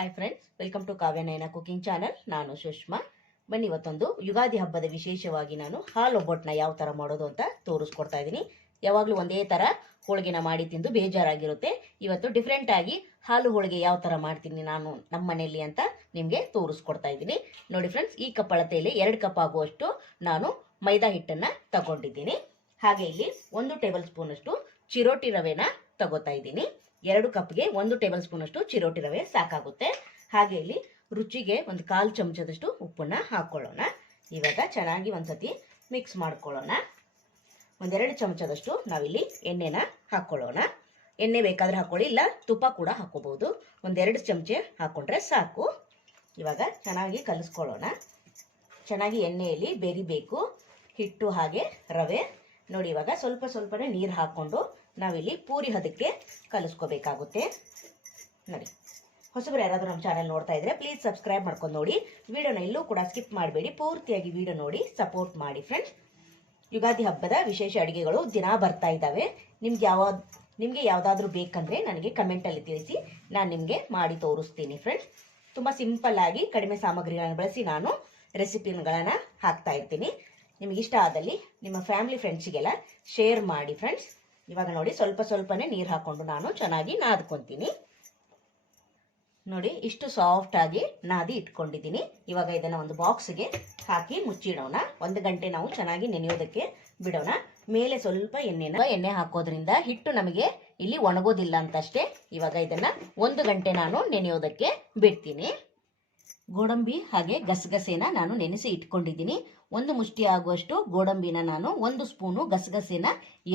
Hi friends welcome to Kavyanayana cooking channel ನಾನು ಸುಷ್ಮಾ. ಬನ್ನಿ, ಇವತ್ತೊಂದು ಯುಗಾದಿ ಹಬ್ಬದ ವಿಶೇಷವಾಗಿ ನಾನು ಹಾಲು ಒಬ್ಬಟ್ಟನ್ನ ಯಾವ ಥರ ಮಾಡೋದು ಅಂತ ತೋರಿಸ್ಕೊಡ್ತಾ ಇದ್ದೀನಿ. ಯಾವಾಗಲೂ ಒಂದೇ ಥರ ಹೋಳಿಗೆನ ಮಾಡಿ ತಿಂದು ಬೇಜಾರಾಗಿರುತ್ತೆ. ಇವತ್ತು ಡಿಫ್ರೆಂಟಾಗಿ ಹಾಲು ಹೋಳಿಗೆ ಯಾವ ಥರ ಮಾಡ್ತೀನಿ ನಾನು ನಮ್ಮ ಮನೆಯಲ್ಲಿ ಅಂತ ನಿಮಗೆ ತೋರಿಸ್ಕೊಡ್ತಾ ಇದ್ದೀನಿ. ನೋಡಿ ಫ್ರೆಂಡ್ಸ್ ಈ ಕಪ್ ಅಳತೆಯಲ್ಲಿ ಎರಡು ಕಪ್ ಆಗುವಷ್ಟು ನಾನು ಮೈದಾ ಹಿಟ್ಟನ್ನು ತಗೊಂಡಿದ್ದೀನಿ. ಹಾಗೆ ಇಲ್ಲಿ ಒಂದು ಟೇಬಲ್ ಸ್ಪೂನ್ ಅಷ್ಟು ಚಿರೋಟಿ ರವೆನ ತಗೋತಾ ಇದ್ದೀನಿ. ಎರಡು ಕಪ್ಗೆ ಒಂದು ಟೇಬಲ್ ಸ್ಪೂನ್ ಅಷ್ಟು ಚಿರೋಟಿ ರವೆ ಸಾಕಾಗುತ್ತೆ. ಹಾಗೆ ಇಲ್ಲಿ ರುಚಿಗೆ ಒಂದು ಕಾಲು ಚಮಚದಷ್ಟು ಉಪ್ಪನ್ನ ಹಾಕೊಳ್ಳೋಣ. ಇವಾಗ ಚೆನ್ನಾಗಿ ಒಂದ್ಸತಿ ಮಿಕ್ಸ್ ಮಾಡ್ಕೊಳ್ಳೋಣ. ಒಂದೆರಡು ಚಮಚದಷ್ಟು ನಾವಿಲ್ಲಿ ಎಣ್ಣೆನ ಹಾಕ್ಕೊಳ್ಳೋಣ ಎಣ್ಣೆ ಬೇಕಾದ್ರೆ ಹಾಕೊಳ್ಳಿ, ಇಲ್ಲ ತುಪ್ಪ ಕೂಡ ಹಾಕೋಬಹುದು. ಒಂದೆರಡು ಚಮಚೆ ಹಾಕೊಂಡ್ರೆ ಸಾಕು. ಇವಾಗ ಚೆನ್ನಾಗಿ ಕಲಿಸ್ಕೊಳ್ಳೋಣ. ಚೆನ್ನಾಗಿ ಎಣ್ಣೆಯಲ್ಲಿ ಬೆರಿಬೇಕು. ಹಿಟ್ಟು ಹಾಗೆ ರವೆ. ನೋಡಿ, ಇವಾಗ ಸ್ವಲ್ಪ ಸ್ವಲ್ಪನೇ ನೀರು ಹಾಕ್ಕೊಂಡು ನಾವಿಲ್ಲಿ ಪೂರಿ ಹದಕ್ಕೆ ಕಲಿಸ್ಕೋಬೇಕಾಗುತ್ತೆ. ನೋಡಿ, ಹೊಸಬ್ರು ಯಾರಾದರೂ ನಮ್ಮ ಚಾನಲ್ ನೋಡ್ತಾ ಇದ್ರೆ ಪ್ಲೀಸ್ ಸಬ್ಸ್ಕ್ರೈಬ್ ಮಾಡ್ಕೊಂಡು ನೋಡಿ. ವಿಡಿಯೋನ ಎಲ್ಲೂ ಕೂಡ ಸ್ಕಿಪ್ ಮಾಡಬೇಡಿ. ಪೂರ್ತಿಯಾಗಿ ವಿಡಿಯೋ ನೋಡಿ ಸಪೋರ್ಟ್ ಮಾಡಿ ಫ್ರೆಂಡ್ಸ್ ಯುಗಾದಿ ಹಬ್ಬದ ವಿಶೇಷ ಅಡುಗೆಗಳು ದಿನ ಬರ್ತಾ ಇದ್ದಾವೆ. ನಿಮ್ಗೆ ಯಾವ ನಿಮಗೆ ಯಾವುದಾದ್ರೂ ಬೇಕಂದ್ರೆ ನನಗೆ ಕಮೆಂಟಲ್ಲಿ ತಿಳಿಸಿ. ನಾನು ನಿಮಗೆ ಮಾಡಿ ತೋರಿಸ್ತೀನಿ ಫ್ರೆಂಡ್ಸ್ ತುಂಬ ಸಿಂಪಲ್ ಆಗಿ ಕಡಿಮೆ ಸಾಮಗ್ರಿಗಳನ್ನು ಬಳಸಿ ನಾನು ರೆಸಿಪಿಗಳನ್ನು ಹಾಕ್ತಾ ಇರ್ತೀನಿ. ನಿಮಗಿಷ್ಟ ಆದಲ್ಲಿ ನಿಮ್ಮ ಫ್ಯಾಮಿಲಿ ಫ್ರೆಂಡ್ಸಿಗೆಲ್ಲ ಶೇರ್ ಮಾಡಿ ಫ್ರೆಂಡ್ಸ್ ಇವಾಗ ನೋಡಿ ಸ್ವಲ್ಪ ಸ್ವಲ್ಪನೇ ನೀರು ಹಾಕೊಂಡು ನಾನು ಚೆನ್ನಾಗಿ ನಾದ್ಕೊತೀನಿ. ನೋಡಿ ಇಷ್ಟು ಸಾಫ್ಟ್ ಆಗಿ ನಾದಿ ಇಟ್ಕೊಂಡಿದ್ದೀನಿ. ಇವಾಗ ಇದನ್ನ ಒಂದು ಬಾಕ್ಸ್ಗೆ ಹಾಕಿ ಮುಚ್ಚಿಡೋಣ. ಒಂದು ಗಂಟೆ ನಾವು ಚೆನ್ನಾಗಿ ನೆನೆಯೋದಕ್ಕೆ ಬಿಡೋಣ. ಮೇಲೆ ಸ್ವಲ್ಪ ಎಣ್ಣೆನ ಎಣ್ಣೆ ಹಾಕೋದ್ರಿಂದ ಹಿಟ್ಟು ನಮಗೆ ಇಲ್ಲಿ ಒಣಗೋದಿಲ್ಲ ಅಂತಷ್ಟೇ ಇವಾಗ ಇದನ್ನ ಒಂದು ಗಂಟೆ ನಾನು ನೆನೆಯೋದಕ್ಕೆ ಬಿಡ್ತೀನಿ. ಗೋಡಂಬಿ ಹಾಗೆ ಗಸಗಸೆನ ನಾನು ನೆನೆಸಿ ಇಟ್ಕೊಂಡಿದ್ದೀನಿ. ಒಂದು ಮುಷ್ಟಿ ಆಗುವಷ್ಟು ಗೋಡಂಬಿನ ನಾನು ಒಂದು ಸ್ಪೂನು ಗಸಗಸೆನ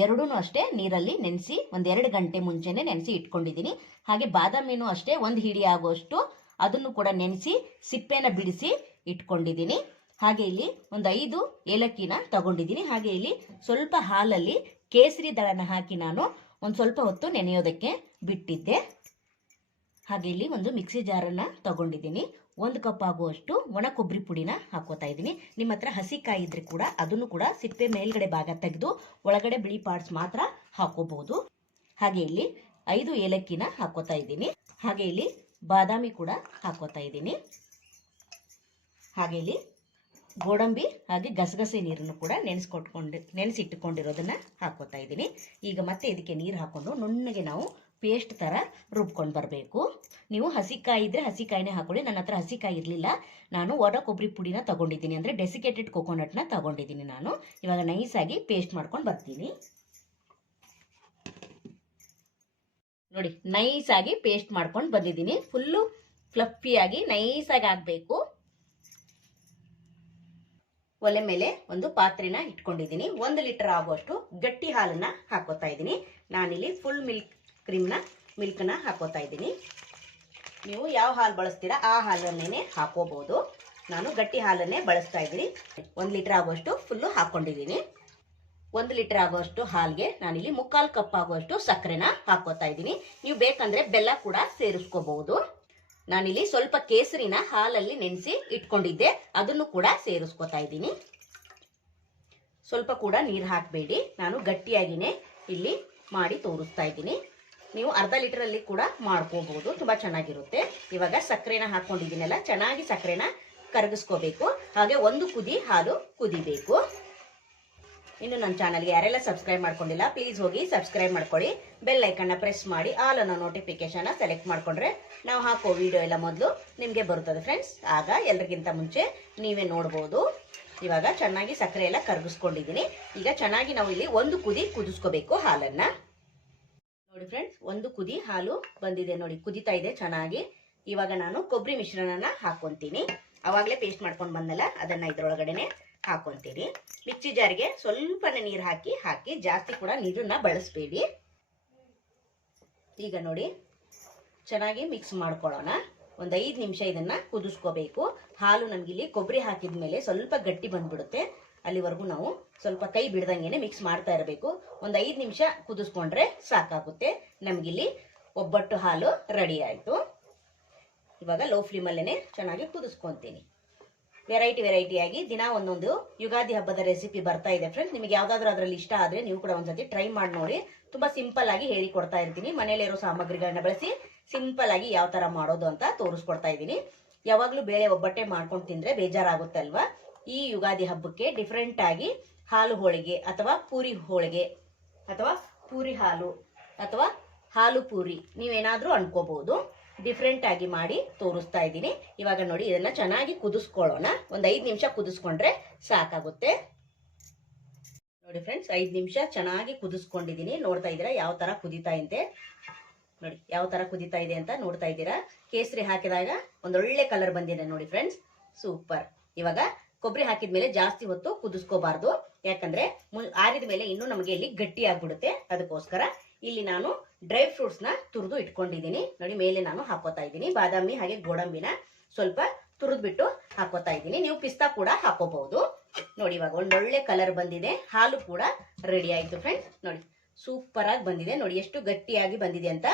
ಎರಡೂ ಅಷ್ಟೇ ನೀರಲ್ಲಿ ನೆನೆಸಿ ಒಂದೆರಡು ಗಂಟೆ ಮುಂಚೆನೆ ನೆನೆಸಿ ಇಟ್ಕೊಂಡಿದ್ದೀನಿ. ಹಾಗೆ ಬಾದಾಮಿನೂ ಅಷ್ಟೇ ಒಂದು ಹಿಡಿ ಆಗುವಷ್ಟು ಅದನ್ನು ಕೂಡ ನೆನೆಸಿ ಸಿಪ್ಪೆನ ಬಿಡಿಸಿ ಇಟ್ಕೊಂಡಿದ್ದೀನಿ. ಹಾಗೆ ಇಲ್ಲಿ ಒಂದು ಐದು ಏಲಕ್ಕಿನ ತಗೊಂಡಿದ್ದೀನಿ. ಹಾಗೆ ಇಲ್ಲಿ ಸ್ವಲ್ಪ ಹಾಲಲ್ಲಿ ಕೇಸರಿ ದಳನ ಹಾಕಿ ನಾನು ಒಂದು ಸ್ವಲ್ಪ ಹೊತ್ತು ನೆನೆಯೋದಕ್ಕೆ ಬಿಟ್ಟಿದ್ದೆ. ಹಾಗೆ ಇಲ್ಲಿ ಒಂದು ಮಿಕ್ಸಿ ಜಾರನ್ನು ತಗೊಂಡಿದ್ದೀನಿ. ಒಂದು ಕಪ್ ಆಗುವಷ್ಟು ಒಣ ಕೊಬ್ಬರಿ ಪುಡಿನ ಹಾಕೋತಾ ಇದ್ದೀನಿ. ನಿಮ್ಮ ಹತ್ರ ಹಸಿ ಕಾಯಿ ಇದ್ರೆ ಕೂಡ ಅದನ್ನು ಕೂಡ ಸಿಪ್ಪೆ ಮೇಲ್ಗಡೆ ಭಾಗ ತೆಗೆದು ಒಳಗಡೆ ಬಿಳಿ ಪಾರ್ಟ್ಸ್ ಮಾತ್ರ ಹಾಕೋಬಹುದು. ಹಾಗೆ ಇಲ್ಲಿ ಐದು ಏಲಕ್ಕಿನ ಹಾಕೋತಾ ಇದ್ದೀನಿ. ಹಾಗೆ ಇಲ್ಲಿ ಬಾದಾಮಿ ಕೂಡ ಹಾಕೋತಾ ಇದ್ದೀನಿ. ಹಾಗೆ ಇಲ್ಲಿ ಗೋಡಂಬಿ ಹಾಗೆ ಗಸಗಸೆ ನೀರನ್ನು ಕೂಡ ನೆನೆಸ್ಕೊಟ್ಕೊಂಡು ನೆನೆಸಿಟ್ಟುಕೊಂಡಿರೋದನ್ನ ಹಾಕೋತಾ ಇದ್ದೀನಿ. ಈಗ ಮತ್ತೆ ಇದಕ್ಕೆ ನೀರು ಹಾಕೊಂಡು ನುಣ್ಣಗೆ ನಾವು ಪೇಸ್ಟ್ ಥರ ರುಬ್ಕೊಂಡು ಬರಬೇಕು. ನೀವು ಹಸಿಕಾಯಿ ಇದ್ದರೆ ಹಸಿಕಾಯಿನೇ ಹಾಕೊಳ್ಳಿ. ನನ್ನ ಹತ್ರ ಹಸಿಕಾಯಿ ಇರಲಿಲ್ಲ. ನಾನು ಒಣ ಕೊಬ್ಬರಿ ಪುಡಿನ ತಗೊಂಡಿದ್ದೀನಿ. ಅಂದರೆ ಡೆಸಿಕೇಟೆಡ್ ಕೊಕೊನಟ್ನ ತಗೊಂಡಿದ್ದೀನಿ ನಾನು. ಇವಾಗ ನೈಸಾಗಿ ಪೇಸ್ಟ್ ಮಾಡ್ಕೊಂಡು ಬರ್ತೀನಿ. ನೋಡಿ, ನೈಸಾಗಿ ಪೇಸ್ಟ್ ಮಾಡ್ಕೊಂಡು ಬಂದಿದ್ದೀನಿ. ಫುಲ್ಲು ಫ್ಲಫಿಯಾಗಿ ನೈಸಾಗಿ ಆಗಬೇಕು. ಒಲೆ ಮೇಲೆ ಒಂದು ಪಾತ್ರೆನ ಇಟ್ಕೊಂಡಿದ್ದೀನಿ. ಒಂದು ಲೀಟರ್ ಆಗುವಷ್ಟು ಗಟ್ಟಿ ಹಾಲನ್ನ ಹಾಕೋತಾ ಇದ್ದೀನಿ. ನಾನಿಲ್ಲಿ ಫುಲ್ ಮಿಲ್ಕ್ ಕ್ರೀಮ್ನ ಮಿಲ್ಕ್ನ ಹಾಕೋತಾ ಇದ್ದೀನಿ. ನೀವು ಯಾವ ಹಾಲು ಬಳಸ್ತೀರಾ ಆ ಹಾಲನ್ನೇ ಹಾಕೋಬಹುದು ನಾನು ಗಟ್ಟಿ ಹಾಲನ್ನೇ ಬಳಸ್ತಾ ಇದ್ದೀನಿ. ಒಂದು ಲೀಟರ್ ಆಗುವಷ್ಟು ಫುಲ್ಲು ಹಾಕೊಂಡಿದ್ದೀನಿ. ಒಂದು ಲೀಟರ್ ಆಗುವಷ್ಟು ಹಾಲ್ಗೆ ನಾನಿಲ್ಲಿ ಮುಕ್ಕಾಲು ಕಪ್ ಆಗುವಷ್ಟು ಸಕ್ಕರೆನ ಹಾಕೋತಾ ಇದ್ದೀನಿ. ನೀವು ಬೇಕಂದ್ರೆ ಬೆಲ್ಲ ಕೂಡ ಸೇರಿಸ್ಕೋಬಹುದು ನಾನಿಲ್ಲಿ ಸ್ವಲ್ಪ ಕೇಸರಿನ ಹಾಲಲ್ಲಿ ನೆನೆಸಿ ಇಟ್ಕೊಂಡಿದ್ದೆ. ಅದನ್ನು ಕೂಡ ಸೇರಿಸ್ಕೊತಾ ಇದ್ದೀನಿ. ಸ್ವಲ್ಪ ಕೂಡ ನೀರು ಹಾಕಬೇಡಿ. ನಾನು ಗಟ್ಟಿಯಾಗಿನೇ ಇಲ್ಲಿ ಮಾಡಿ ತೋರಿಸ್ತಾ ಇದ್ದೀನಿ. ನೀವು ಅರ್ಧ ಲೀಟ್ರಲ್ಲಿ ಕೂಡ ಮಾಡ್ಕೋಬಹುದು. ತುಂಬ ಚೆನ್ನಾಗಿರುತ್ತೆ. ಇವಾಗ ಸಕ್ಕರೆನ ಹಾಕೊಂಡಿದ್ದೀನಲ್ಲ, ಚೆನ್ನಾಗಿ ಸಕ್ಕರೆನ ಕರಗಿಸ್ಕೋಬೇಕು. ಹಾಗೆ ಒಂದು ಕುದಿ ಹಾಲು ಕುದಿಬೇಕು. ಇನ್ನು ನನ್ನ ಚಾನಲ್ಗೆ ಯಾರೆಲ್ಲ ಸಬ್ಸ್ಕ್ರೈಬ್ ಮಾಡ್ಕೊಂಡಿಲ್ಲ, ಪ್ಲೀಸ್ ಹೋಗಿ ಸಬ್ಸ್ಕ್ರೈಬ್ ಮಾಡ್ಕೊಳ್ಳಿ. ಬೆಲ್ ಐಕನ್ನ ಪ್ರೆಸ್ ಮಾಡಿ, ಆಲ್ ಅನ್ನೋ ನೋಟಿಫಿಕೇಶನ್ ಸೆಲೆಕ್ಟ್ ಮಾಡ್ಕೊಂಡ್ರೆ ನಾವು ಹಾಕೋ ವಿಡಿಯೋ ಎಲ್ಲ ಮೊದಲು ನಿಮಗೆ ಬರುತ್ತದೆ ಫ್ರೆಂಡ್ಸ್. ಆಗ ಎಲ್ರಿಗಿಂತ ಮುಂಚೆ ನೀವೇ ನೋಡ್ಬೋದು. ಇವಾಗ ಚೆನ್ನಾಗಿ ಸಕ್ಕರೆ ಎಲ್ಲ ಕರಗಿಸ್ಕೊಂಡಿದ್ದೀನಿ. ಈಗ ಚೆನ್ನಾಗಿ ನಾವು ಇಲ್ಲಿ ಒಂದು ಕುದಿ ಕುದಿಸ್ಕೋಬೇಕು ಹಾಲನ್ನ. ನೋಡಿ ಫ್ರೆಂಡ್ಸ್ ಒಂದು ಕುದಿ ಹಾಲು ಬಂದಿದೆ ನೋಡಿ. ಕುದಿತಾ ಇದೆ ಚೆನ್ನಾಗಿ. ಇವಾಗ ನಾನು ಕೊಬ್ಬರಿ ಮಿಶ್ರಣನ ಹಾಕೊಂತೀನಿ. ಅವಾಗಲೇ ಪೇಸ್ಟ್ ಮಾಡ್ಕೊಂಡು ಬಂದಲ್ಲ, ಅದನ್ನ ಇದರೊಳಗಡೆನೆ ಹಾಕೊಂತೀನಿ. ಮಿಕ್ಸಿ ಜಾರಿಗೆ ಸ್ವಲ್ಪನೇ ನೀರು ಹಾಕಿ ಹಾಕಿ ಜಾಸ್ತಿ ಕೂಡ ನೀರನ್ನ ಬಳಸಬೇಡಿ. ಈಗ ನೋಡಿ, ಚೆನ್ನಾಗಿ ಮಿಕ್ಸ್ ಮಾಡ್ಕೊಳ್ಳೋಣ. ಒಂದು ಐದು ನಿಮಿಷ ಇದನ್ನ ಕುದಿಸ್ಕೋಬೇಕು. ಹಾಲು ನಮಗಿಲ್ಲಿ ಕೊಬ್ಬರಿ ಹಾಕಿದ ಮೇಲೆ ಸ್ವಲ್ಪ ಗಟ್ಟಿ ಬಂದ್ಬಿಡುತ್ತೆ. ಅಲ್ಲಿವರೆಗೂ ನಾವು ಸ್ವಲ್ಪ ಕೈ ಬಿಡ್ದಂಗೆ ಮಿಕ್ಸ್ ಮಾಡ್ತಾ ಇರಬೇಕು. ಒಂದು ಐದು ನಿಮಿಷ ಕುದಿಸ್ಕೊಂಡ್ರೆ ಸಾಕಾಗುತ್ತೆ. ನಮಗಿಲ್ಲಿ ಒಬ್ಬಟ್ಟು ಹಾಲು ರೆಡಿ ಆಯಿತು. ಇವಾಗ ಲೋ ಫ್ಲೇಮಲ್ಲೇ ಚೆನ್ನಾಗಿ ಕುದಿಸ್ಕೊತೀನಿ. ವೆರೈಟಿ ವೆರೈಟಿಯಾಗಿ ದಿನ ಒಂದೊಂದು ಯುಗಾದಿ ಹಬ್ಬದ ರೆಸಿಪಿ ಬರ್ತಾ ಇದೆ ಫ್ರೆಂಡ್ಸ್ ನಿಮಗೆ ಯಾವುದಾದ್ರೂ ಅದರಲ್ಲಿ ಇಷ್ಟ ಆದರೆ ನೀವು ಕೂಡ ಒಂದ್ಸತಿ ಟ್ರೈ ಮಾಡಿ ನೋಡಿ. ತುಂಬಾ ಸಿಂಪಲ್ ಆಗಿ ಹೇಳಿ ಕೊಡ್ತಾ ಇರ್ತೀನಿ. ಮನೆಯಲ್ಲಿರೋ ಸಾಮಗ್ರಿಗಳನ್ನ ಬಳಸಿ ಸಿಂಪಲ್ ಆಗಿ ಯಾವ ತರ ಮಾಡೋದು ಅಂತ ತೋರಿಸ್ಕೊಡ್ತಾ ಇದ್ದೀನಿ. ಯಾವಾಗಲೂ ಬೇಳೆ ಒಬ್ಬಟ್ಟೆ ಮಾಡ್ಕೊಂಡು ತಿಂದ್ರೆ ಬೇಜಾರಾಗುತ್ತೆ ಅಲ್ವಾ ಈ ಯುಗಾದಿ ಹಬ್ಬಕ್ಕೆ ಡಿಫ್ರೆಂಟ್ ಆಗಿ ಹಾಲು ಹೋಳಿಗೆ ಅಥವಾ ಪೂರಿ ಹೋಳಿಗೆ ಅಥವಾ ಪೂರಿ ಹಾಲು ಅಥವಾ ಹಾಲು ಪೂರಿ ನೀವೇನಾದರೂ ಅನ್ಕೋಬಹುದು ಡಿಫ್ರೆಂಟ್ ಆಗಿ ಮಾಡಿ ತೋರಿಸ್ತಾ ಇದ್ದೀನಿ. ಇವಾಗ ನೋಡಿ ಇದನ್ನ ಚೆನ್ನಾಗಿ ಕುದಿಸ್ಕೊಳ್ಳೋಣ. ಒಂದು ಐದು ನಿಮಿಷ ಕುದಿಸ್ಕೊಂಡ್ರೆ ಸಾಕಾಗುತ್ತೆ. ನೋಡಿ ಫ್ರೆಂಡ್ಸ್ ಐದು ನಿಮಿಷ ಚೆನ್ನಾಗಿ ಕುದಿಸ್ಕೊಂಡಿದ್ದೀನಿ. ನೋಡ್ತಾ ಇದ್ದೀರಾ, ಯಾವ ತರ ಕುದಿತಾ ಇದೆ? ನೋಡಿ, ಯಾವ ತರ ಕುದಿತಾ ಇದೆ ಅಂತ ನೋಡ್ತಾ ಇದ್ದೀರಾ? ಕೇಸರಿ ಹಾಕಿದಾಗ ಒಂದೊಳ್ಳೆ ಕಲರ್ ಬಂದಿದೆ ನೋಡಿ ಫ್ರೆಂಡ್ಸ್ ಸೂಪರ್ ಇವಾಗ ಕೊಬ್ಬರಿ ಹಾಕಿದ್ಮೇಲೆ ಜಾಸ್ತಿ ಹೊತ್ತು ಕುದಿಸ್ಕೋಬಾರ್ದು. ಯಾಕಂದ್ರೆ ಆರಿದ ಮೇಲೆ ಇನ್ನೂ ನಮಗೆ ಇಲ್ಲಿ ಗಟ್ಟಿ ಆಗ್ಬಿಡುತ್ತೆ. ಅದಕ್ಕೋಸ್ಕರ ಇಲ್ಲಿ ನಾನು ಡ್ರೈ ಫ್ರೂಟ್ಸ್ನ ತುರಿದು ಇಟ್ಕೊಂಡಿದ್ದೀನಿ. ನೋಡಿ, ಮೇಲೆ ನಾನು ಹಾಕೋತಾ ಇದ್ದೀನಿ. ಬಾದಾಮಿ ಹಾಗೆ ಗೋಡಂಬಿನ ಸ್ವಲ್ಪ ತುರಿದ್ಬಿಟ್ಟು ಹಾಕೋತಾ ಇದ್ದೀನಿ. ನೀವು ಪಿಸ್ತಾ ಕೂಡ ಹಾಕೋಬಹುದು. ನೋಡಿ, ಇವಾಗ ಒಂದೊಳ್ಳೆ ಕಲರ್ ಬಂದಿದೆ. ಹಾಲು ಕೂಡ ರೆಡಿ ಆಯ್ತು ಫ್ರೆಂಡ್ಸ್ ನೋಡಿ ಸೂಪರ್ ಆಗಿ ಬಂದಿದೆ. ನೋಡಿ, ಎಷ್ಟು ಗಟ್ಟಿಯಾಗಿ ಬಂದಿದೆ ಅಂತ.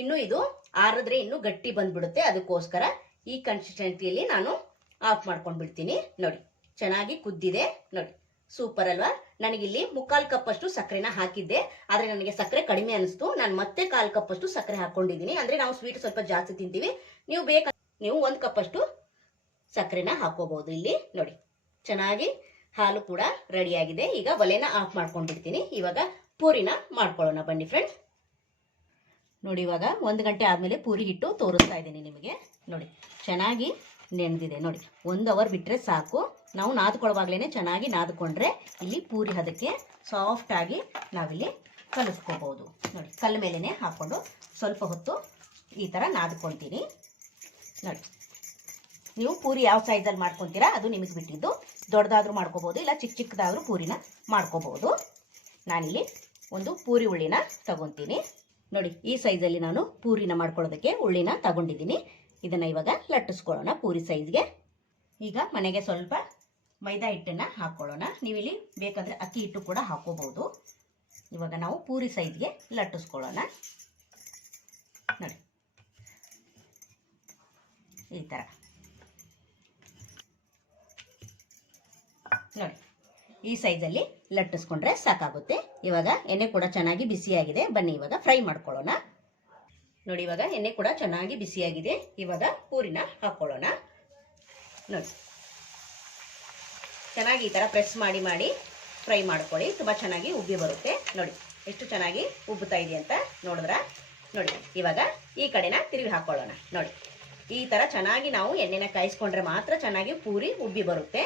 ಇನ್ನು ಇದು ಆರಿದ್ರೆ ಇನ್ನು ಗಟ್ಟಿ ಬಂದ್ಬಿಡುತ್ತೆ. ಅದಕ್ಕೋಸ್ಕರ ಈ ಕನ್ಸಿಸ್ಟೆನ್ಸಿಯಲ್ಲಿ ನಾನು ಆಫ್ ಮಾಡ್ಕೊಂಡ್ಬಿಡ್ತೀನಿ. ನೋಡಿ. ಚೆನ್ನಾಗಿ ಕುದ್ದಿದೆ. ನೋಡಿ ಸೂಪರ್ ಅಲ್ವಾ? ನನಗಿಲ್ಲಿ ಮುಕ್ಕಾಲು ಕಪ್ ಅಷ್ಟು ಸಕ್ಕರೆನ ಹಾಕಿದ್ದೆ. ಆದ್ರೆ ನನಗೆ ಸಕ್ಕರೆ ಕಡಿಮೆ ಅನಿಸ್ತು. ನಾನು ಮತ್ತೆ ಕಾಲ್ ಕಪ್ ಅಷ್ಟು ಸಕ್ಕರೆ ಹಾಕೊಂಡಿದ್ದೀನಿ ಅಂದ್ರೆ ನಾವು ಸ್ವೀಟ್ ಸ್ವಲ್ಪ ಜಾಸ್ತಿ ತಿಂತೀವಿ. ನೀವು ಬೇಕ, ನೀವು ಒಂದು ಕಪ್ ಅಷ್ಟು ಸಕ್ಕರೆನ ಹಾಕೋಬಹುದು ಇಲ್ಲಿ. ನೋಡಿ, ಚೆನ್ನಾಗಿ ಹಾಲು ಕೂಡ ರೆಡಿಯಾಗಿದೆ ಈಗ ಒಲೆನ ಆಫ್ ಮಾಡ್ಕೊಂಡಿರ್ತೀನಿ ಇವಾಗ ಪೂರಿನ ಮಾಡ್ಕೊಳ್ಳೋಣ. ಬನ್ನಿ ಫ್ರೆಂಡ್ಸ್ ನೋಡಿ, ಇವಾಗ ಒಂದು ಗಂಟೆ ಆದಮೇಲೆ ಪೂರಿ ಹಿಟ್ಟು ತೋರಿಸ್ತಾ ಇದ್ದೀನಿ ನಿಮಗೆ. ನೋಡಿ, ಚೆನ್ನಾಗಿ ನೆನೆದಿದೆ. ನೋಡಿ, ಒಂದು ಅವರ್ ಬಿಟ್ಟರೆ ಸಾಕು. ನಾವು ನಾದ್ಕೊಳ್ಳುವಾಗಲೇ ಚೆನ್ನಾಗಿ ನಾದ್ಕೊಂಡ್ರೆ ಇಲ್ಲಿ ಪೂರಿ ಅದಕ್ಕೆ ಸಾಫ್ಟ್ ಆಗಿ ನಾವಿಲ್ಲಿ ಕಲಿಸ್ಕೋಬಹುದು ನೋಡಿ, ಕಲ್ಲ ಮೇಲೆನೆ ಹಾಕೊಂಡು ಸ್ವಲ್ಪ ಹೊತ್ತು ಈ ಥರ ನಾದ್ಕೊಳ್ತೀನಿ ನೋಡಿ, ನೀವು ಪೂರಿ ಯಾವ ಸೈಜಲ್ಲಿ ಮಾಡ್ಕೊತೀರಾ ಅದು ನಿಮಗೆ ಬಿಟ್ಟಿದ್ದು. ದೊಡ್ಡದಾದ್ರೂ ಮಾಡ್ಕೋಬಹುದು ಇಲ್ಲ ಚಿಕ್ಕ ಚಿಕ್ಕದಾದ್ರೂ ಪೂರಿನ ಮಾಡ್ಕೋಬಹುದು ನಾನಿಲ್ಲಿ ಒಂದು ಪೂರಿ ಉಳ್ಳಿನ ತಗೊಂತೀನಿ. ನೋಡಿ, ಈ ಸೈಜಲ್ಲಿ ನಾನು ಪೂರಿನ ಮಾಡ್ಕೊಳ್ಳೋದಕ್ಕೆ ಉಳ್ಳಿನ ತಗೊಂಡಿದ್ದೀನಿ. ಇದನ್ನ ಇವಾಗ ಲಟ್ಟಿಸ್ಕೊಳ್ಳೋಣ ಪೂರಿ ಸೈಜ್ಗೆ ಈಗ ಮನೆಗೆ ಸ್ವಲ್ಪ ಮೈದಾ ಹಿಟ್ಟನ್ನ ಹಾಕೊಳ್ಳೋಣ. ನೀವಿಲ್ಲಿ ಬೇಕಾದ್ರೆ ಅಕ್ಕಿ ಹಿಟ್ಟು ಕೂಡ ಹಾಕೋಬಹುದು. ಇವಾಗ ನಾವು ಪೂರಿ ಸೈಜ್ಗೆ ಲಟ್ಟಿಸ್ಕೊಳ್ಳೋಣ. ನೋಡಿ. ಈ ಥರ ನೋಡಿ. ಈ ಸೈಜಲ್ಲಿ ಲಟ್ಟಿಸ್ಕೊಂಡ್ರೆ ಸಾಕಾಗುತ್ತೆ. ಇವಾಗ ಎಣ್ಣೆ ಕೂಡ ಚೆನ್ನಾಗಿ ಬಿಸಿಯಾಗಿದೆ. ಬನ್ನಿ ಇವಾಗ ಫ್ರೈ ಮಾಡ್ಕೊಳ್ಳೋಣ. ನೋಡಿ, ಇವಾಗ ಎಣ್ಣೆ ಕೂಡ ಚೆನ್ನಾಗಿ ಬಿಸಿಯಾಗಿದೆ. ಇವಾಗ ಪೂರಿನ ಹಾಕೊಳ್ಳೋಣ. ನೋಡಿ. ಚೆನ್ನಾಗಿ ಈ ಥರ ಪ್ರೆಸ್ ಮಾಡಿ ಮಾಡಿ ಫ್ರೈ ಮಾಡ್ಕೊಳ್ಳಿ. ತುಂಬ ಚೆನ್ನಾಗಿ ಉಬ್ಬಿ ಬರುತ್ತೆ. ನೋಡಿ, ಎಷ್ಟು ಚೆನ್ನಾಗಿ ಉಬ್ಬುತ್ತಾ ಇದೆ ಅಂತ ನೋಡಿದ್ರ? ನೋಡಿ, ಇವಾಗ ಈ ಕಡೆನ ತಿರುವಿ ಹಾಕೊಳ್ಳೋಣ. ನೋಡಿ, ಈ ಥರ ಚೆನ್ನಾಗಿ ನಾವು ಎಣ್ಣೆನ ಕಾಯಿಸ್ಕೊಂಡ್ರೆ ಮಾತ್ರ ಚೆನ್ನಾಗಿ ಪೂರಿ ಉಬ್ಬಿ ಬರುತ್ತೆ.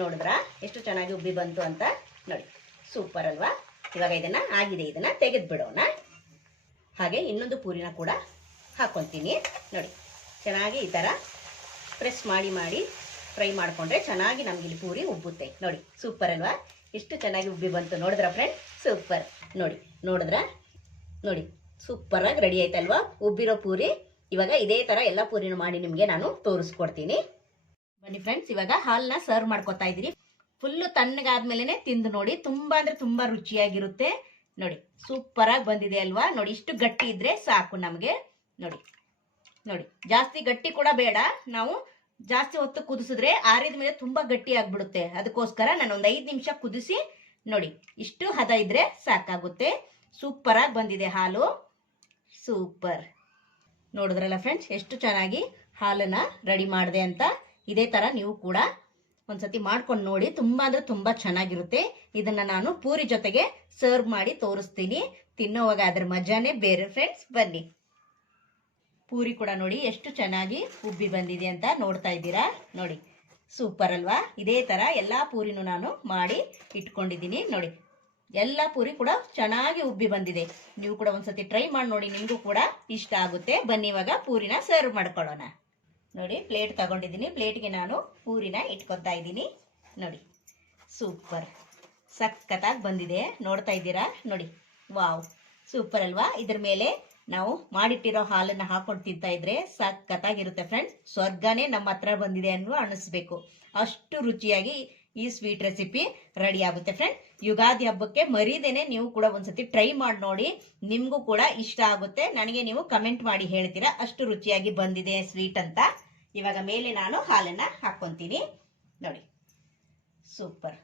ನೋಡಿದ್ರ? ಎಷ್ಟು ಚೆನ್ನಾಗಿ ಉಬ್ಬಿ ಬಂತು ಅಂತ. ನೋಡಿ, ಸೂಪರ್ ಅಲ್ವಾ? ಇವಾಗ ಇದನ್ನು ಆಗಿದೆ. ಇದನ್ನು ತೆಗೆದು ಬಿಡೋಣ ಹಾಗೆ ಇನ್ನೊಂದು ಪೂರಿನ ಕೂಡ ಹಾಕೊತೀನಿ ನೋಡಿ, ಚೆನ್ನಾಗಿ ಈ ಥರ ಪ್ರೆಸ್ ಮಾಡಿ ಮಾಡಿ ಫ್ರೈ ಮಾಡಿಕೊಂಡ್ರೆ ಚೆನ್ನಾಗಿ ನಮ್ಗೆ ಇಲ್ಲಿ ಪೂರಿ ಉಬ್ಬುತ್ತೆ. ನೋಡಿ ಸೂಪರ್ ಅಲ್ವಾ? ಎಷ್ಟು ಚೆನ್ನಾಗಿ ಉಬ್ಬಿ ಬಂತು ನೋಡಿದ್ರ ಫ್ರೆಂಡ್ ಸೂಪರ್ ನೋಡಿ, ನೋಡಿದ್ರ? ನೋಡಿ ಸೂಪರ್ ಆಗಿ ರೆಡಿ ಆಯ್ತಲ್ವಾ? ಉಬ್ಬಿರೋ ಪೂರಿ. ಇವಾಗ ಇದೇ ತರ ಎಲ್ಲ ಪೂರಿನ ಮಾಡಿ ನಿಮಗೆ ನಾನು ತೋರಿಸ್ಕೊಡ್ತೀನಿ. ಬನ್ನಿ ಫ್ರೆಂಡ್ಸ್ ಇವಾಗ ಹಾಲ್ನ ಸರ್ವ್ ಮಾಡ್ಕೊತಾ ಇದ್ದೀರಿ. ಫುಲ್ಲು ತಣ್ಣಗಾದ್ಮೇಲೆ ತಿಂದು ನೋಡಿ, ತುಂಬಾ ಅಂದ್ರೆ ತುಂಬಾ ರುಚಿಯಾಗಿರುತ್ತೆ. ನೋಡಿ ಸೂಪರ್ ಆಗಿ ಬಂದಿದೆ ಅಲ್ವಾ? ನೋಡಿ, ಇಷ್ಟು ಗಟ್ಟಿ ಇದ್ರೆ ಸಾಕು ನಮಗೆ. ನೋಡಿ ನೋಡಿ, ಜಾಸ್ತಿ ಗಟ್ಟಿ ಕೂಡ ಬೇಡ. ನಾವು ಜಾಸ್ತಿ ಹೊತ್ತು ಕುದಿಸಿದ್ರೆ ಆರಿದ ಮೇಲೆ ತುಂಬಾ ಗಟ್ಟಿ ಆಗ್ಬಿಡುತ್ತೆ. ಅದಕ್ಕೋಸ್ಕರ ನಾನು ಒಂದು ಐದು ನಿಮಿಷ ಕುದಿಸಿ, ನೋಡಿ, ಇಷ್ಟು ಹದ ಇದ್ರೆ ಸಾಕಾಗುತ್ತೆ. ಸೂಪರ್ ಆಗಿ ಬಂದಿದೆ ಹಾಲು. ಸೂಪರ್. ನೋಡಿದ್ರಲ್ಲ ಫ್ರೆಂಡ್ಸ್ ಎಷ್ಟು ಚೆನ್ನಾಗಿ ಹಾಲನ್ನ ರೆಡಿ ಮಾಡಿದೆ ಅಂತ. ಇದೇ ತರ ನೀವು ಕೂಡ ಒಂದ್ಸತಿ ಮಾಡ್ಕೊಂಡು ನೋಡಿ, ತುಂಬಾ ಅಂದ್ರೆ ತುಂಬಾ ಚೆನ್ನಾಗಿರುತ್ತೆ. ಇದನ್ನ ನಾನು ಪೂರಿ ಜೊತೆಗೆ ಸರ್ವ್ ಮಾಡಿ ತೋರಿಸ್ತೀನಿ. ತಿನ್ನೋವಾಗ ಅದ್ರ ಮಜಾನೇ ಬೇರೆ ಫ್ರೆಂಡ್ಸ್ ಬನ್ನಿ. ಪೂರಿ ಕೂಡ ನೋಡಿ ಎಷ್ಟು ಚೆನ್ನಾಗಿ ಉಬ್ಬಿ ಬಂದಿದೆ ಅಂತ ನೋಡ್ತಾ ಇದ್ದೀರಾ? ನೋಡಿ ಸೂಪರ್ ಅಲ್ವಾ? ಇದೇ ತರ ಎಲ್ಲಾ ಪೂರಿನೂ ನಾನು ಮಾಡಿ ಇಟ್ಕೊಂಡಿದ್ದೀನಿ. ನೋಡಿ, ಎಲ್ಲ ಪೂರಿ ಕೂಡ ಚೆನ್ನಾಗಿ ಉಬ್ಬಿ ಬಂದಿದೆ. ನೀವು ಕೂಡ ಒಂದ್ಸತಿ ಟ್ರೈ ಮಾಡಿ ನೋಡಿ, ನಿಮಗೂ ಕೂಡ ಇಷ್ಟ ಆಗುತ್ತೆ. ಬನ್ನಿ ಇವಾಗ ಪೂರಿನ ಸರ್ವ್ ಮಾಡ್ಕೊಳ್ಳೋಣ. ನೋಡಿ ಪ್ಲೇಟ್ ತಗೊಂಡಿದ್ದೀನಿ. ಪ್ಲೇಟ್ಗೆ ನಾನು ಪೂರಿನ ಇಟ್ಕೊತಾ ಇದ್ದೀನಿ. ನೋಡಿ ಸೂಪರ್ ಸಖತ್ತಾಗಿ ಬಂದಿದೆ. ನೋಡ್ತಾ ಇದ್ದೀರಾ? ನೋಡಿ ವಾವ್ ಸೂಪರ್ ಅಲ್ವಾ? ಇದ್ರ ಮೇಲೆ ನಾವು ಮಾಡಿಟ್ಟಿರೋ ಹಾಲನ್ನು ಹಾಕೊಂಡು ತಿಂತಾ ಇದ್ರೆ ಸಖತ್ತಾಗಿರುತ್ತೆ ಫ್ರೆಂಡ್ಸ್ ಸ್ವರ್ಗನೇ ನಮ್ಮ ಹತ್ರ ಬಂದಿದೆ ಅನ್ನುವ ಅನಿಸ್ಬೇಕು. ಅಷ್ಟು ರುಚಿಯಾಗಿ ಈ ಸ್ವೀಟ್ ರೆಸಿಪಿ ರೆಡಿ ಆಗುತ್ತೆ ಫ್ರೆಂಡ್ ಯುಗಾದಿ ಹಬ್ಬಕ್ಕೆ ಮರೀದೇನೆ ನೀವು ಕೂಡ ಒಂದ್ಸತಿ ಟ್ರೈ ಮಾಡಿ ನೋಡಿ. ನಿಮಗೂ ಕೂಡ ಇಷ್ಟ ಆಗುತ್ತೆ. ನನಗೆ ನೀವು ಕಮೆಂಟ್ ಮಾಡಿ ಹೇಳ್ತೀರಾ? ಅಷ್ಟು ರುಚಿಯಾಗಿ ಬಂದಿದೆ ಸ್ವೀಟ್ ಅಂತ. ಇವಾಗ ಮೇಲೆ ನಾನು ಹಾಲನ್ನ ಹಾಕ್ಕೊತೀನಿ. ನೋಡಿ. ಸೂಪರ್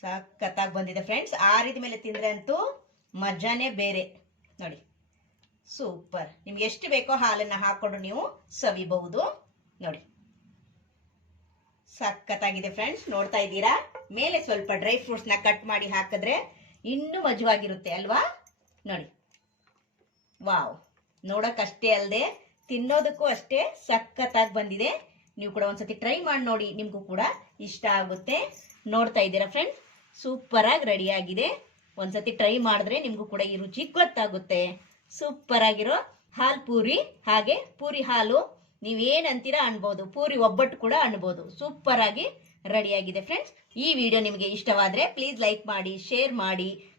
ಸಖತ್ತಾಗಿ ಬಂದಿದೆ ಫ್ರೆಂಡ್ಸ್ ಆರಿದ ಮೇಲೆ ತಿಂದರೆ ಅಂತೂ ಮಜಾನೇ ಬೇರೆ. ನೋಡಿ. ಸೂಪರ್ ನಿಮ್ಗೆ ಎಷ್ಟು ಬೇಕೋ ಹಾಲನ್ನ ಹಾಕೊಂಡು ನೀವು ಸವಿಬಹುದು. ನೋಡಿ. ಸಖತ್ತಾಗಿದೆ ಫ್ರೆಂಡ್ಸ್ ನೋಡ್ತಾ ಇದ್ದೀರಾ? ಮೇಲೆ ಸ್ವಲ್ಪ ಡ್ರೈ ಫ್ರೂಟ್ಸ್ನ ಕಟ್ ಮಾಡಿ ಹಾಕಿದ್ರೆ ಇನ್ನೂ ಮಜವಾಗಿರುತ್ತೆ ಅಲ್ವಾ? ನೋಡಿ. ವಾವ್ ನೋಡೋಕ್ಕಷ್ಟೇ ಅಲ್ಲದೆ ತಿನ್ನೋದಕ್ಕೂ ಅಷ್ಟೇ ಸಖತ್ತಾಗಿ ಬಂದಿದೆ. ನೀವು ಕೂಡ ಒಂದ್ಸತಿ ಟ್ರೈ ಮಾಡಿ ನೋಡಿ, ನಿಮಗೂ ಕೂಡ ಇಷ್ಟ ಆಗುತ್ತೆ. ನೋಡ್ತಾ ಇದ್ದೀರಾ ಫ್ರೆಂಡ್ಸ್ ಸೂಪರ್ ಆಗಿ ರೆಡಿ ಆಗಿದೆ. ಒಂದ್ಸತಿ ಟ್ರೈ ಮಾಡಿದ್ರೆ ನಿಮಗೂ ಕೂಡ ಈ ರುಚಿ ಗೊತ್ತಾಗುತ್ತೆ. ಸೂಪರ್ ಆಗಿರೋ ಹಾಲ್ ಪೂರಿ, ಹಾಗೆ ಪೂರಿ ಹಾಲು ನೀವೇನಂತೀರಾ ಅನ್ಬೋದು, ಪೂರಿ ಒಬ್ಬಟ್ಟು ಕೂಡ ಅನ್ಬೋದು. ಸೂಪರ್ ಆಗಿ ರೆಡಿ ಆಗಿದೆ ಫ್ರೆಂಡ್ಸ್ ಈ ವಿಡಿಯೋ ನಿಮಗೆ ಇಷ್ಟವಾದ್ರೆ ಪ್ಲೀಸ್ ಲೈಕ್ ಮಾಡಿ ಶೇರ್ ಮಾಡಿ.